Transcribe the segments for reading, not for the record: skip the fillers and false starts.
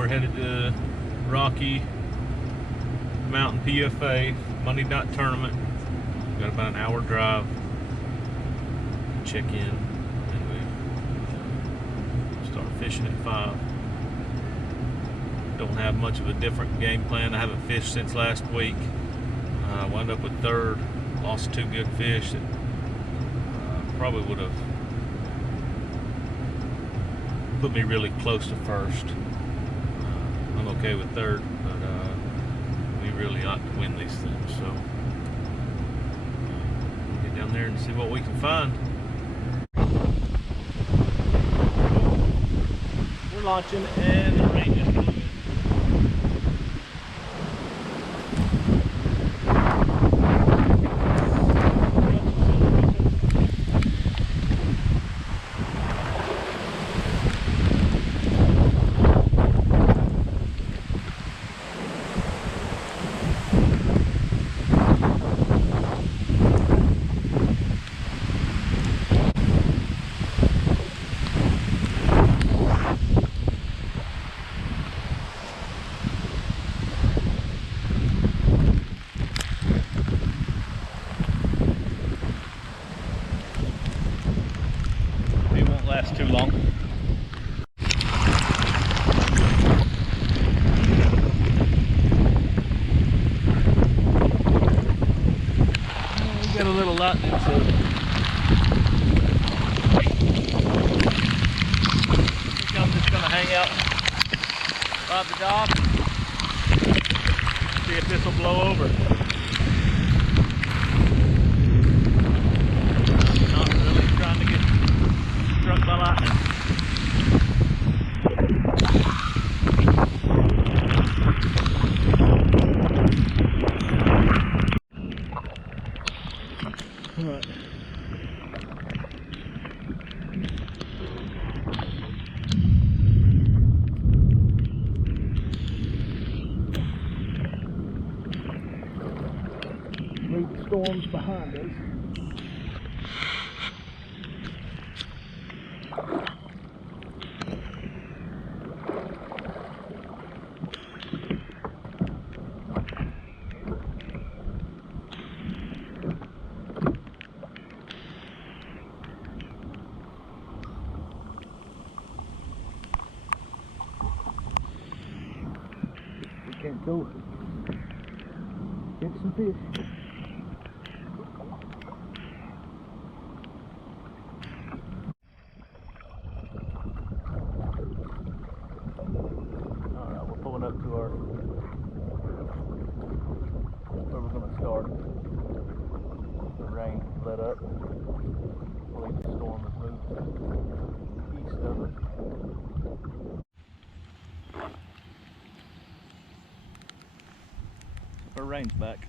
we're headed to Rocky Mountain PFA Monday night tournament. Got about an hour drive. Check in, and we start fishing at 5. Don't have much of a different game plan. I haven't fished since last week. I wound up with third. Lost 2 good fish that probably would have put me really close to first. I'm okay with third, but we really ought to win these things. So we'll get down there and see what we can find. We're launching and the rain just coming in. Last too long. We got a little lightning, so I think I'm just gonna hang out by the dock, see if this will blow over. Not really trying to get struck by lightning. Alright. Leave the storms behind us. Can't go get some fish. Alright, we're pulling up to where we're going to start. The rain let up. I believe the storm has moved east of us. Our rain's back.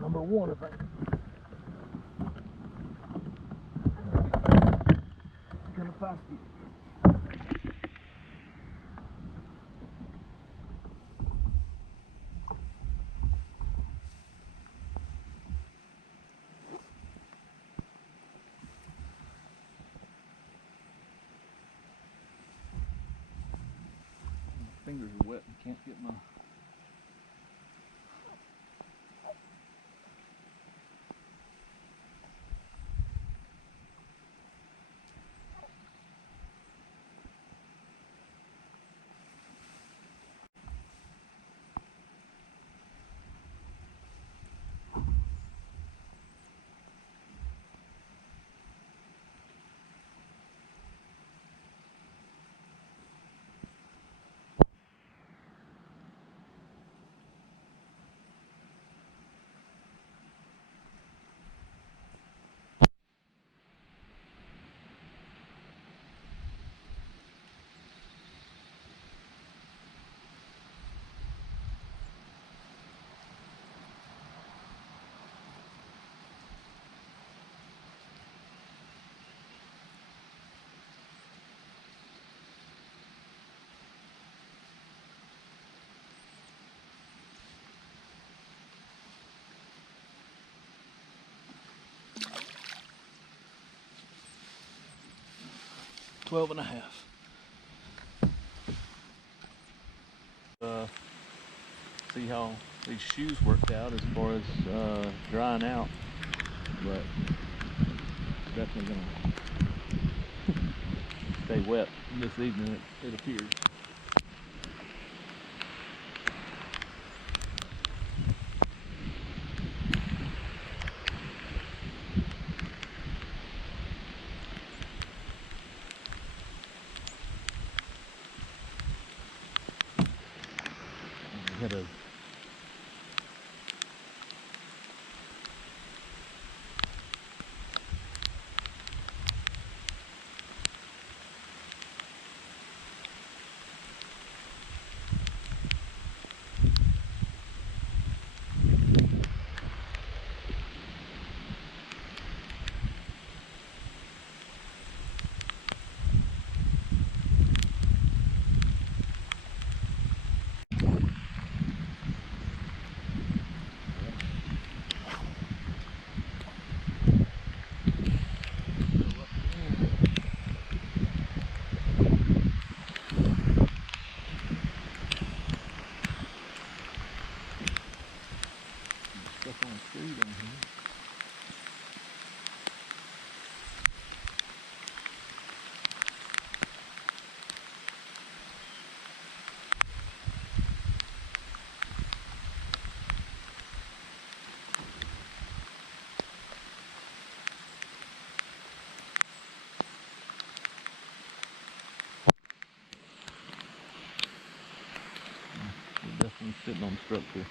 Number 1, I think. Gonna fast it. fingers are wet and can't get my... $12 and a half. See how these shoes worked out as far as drying out, but definitely gonna stay wet this evening, it appears. Had a stuff on the street on here. We're definitely sitting on structure.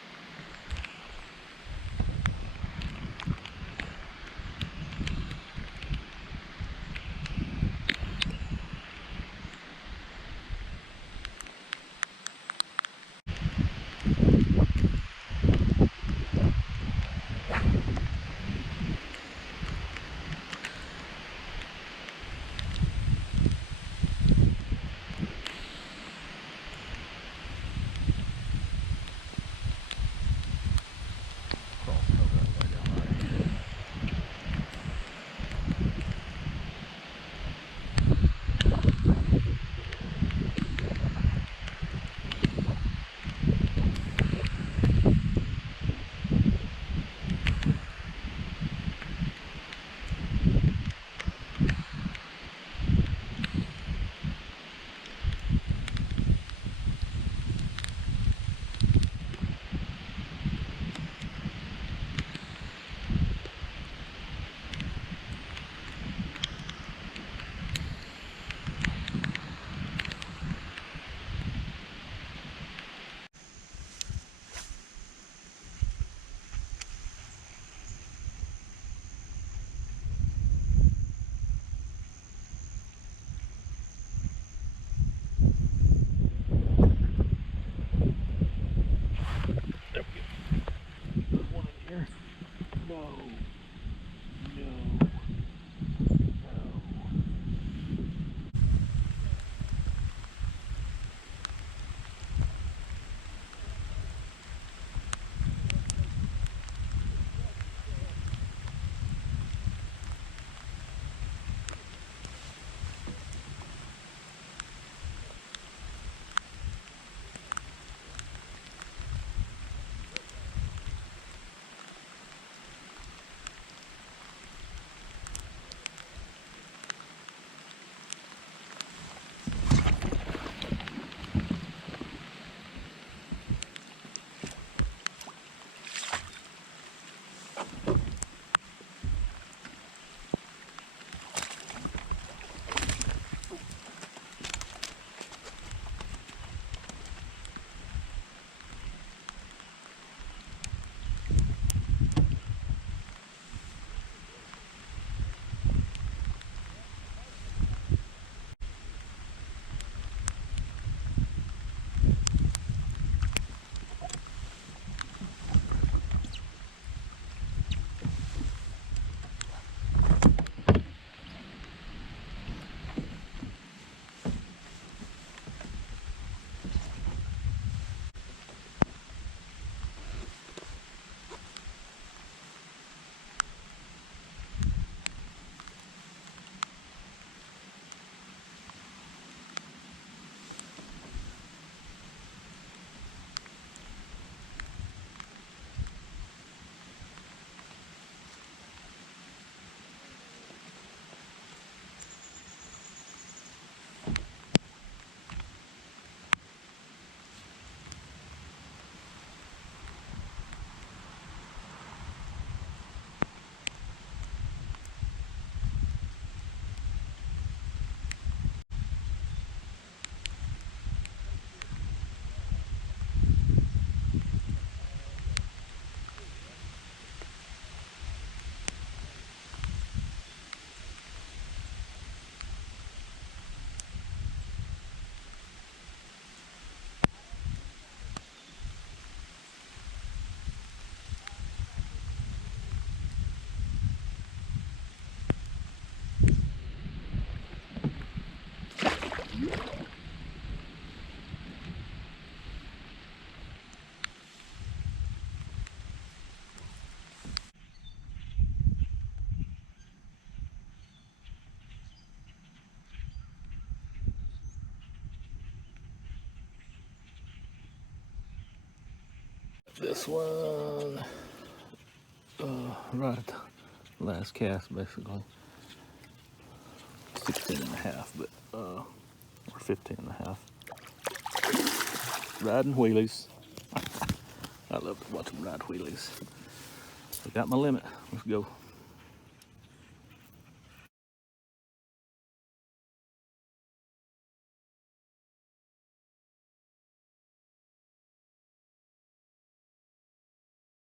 This one, right at the last cast, basically. 16 and a half, but, or 15 and a half. Riding wheelies. I love to watch them ride wheelies. I got my limit. Let's go.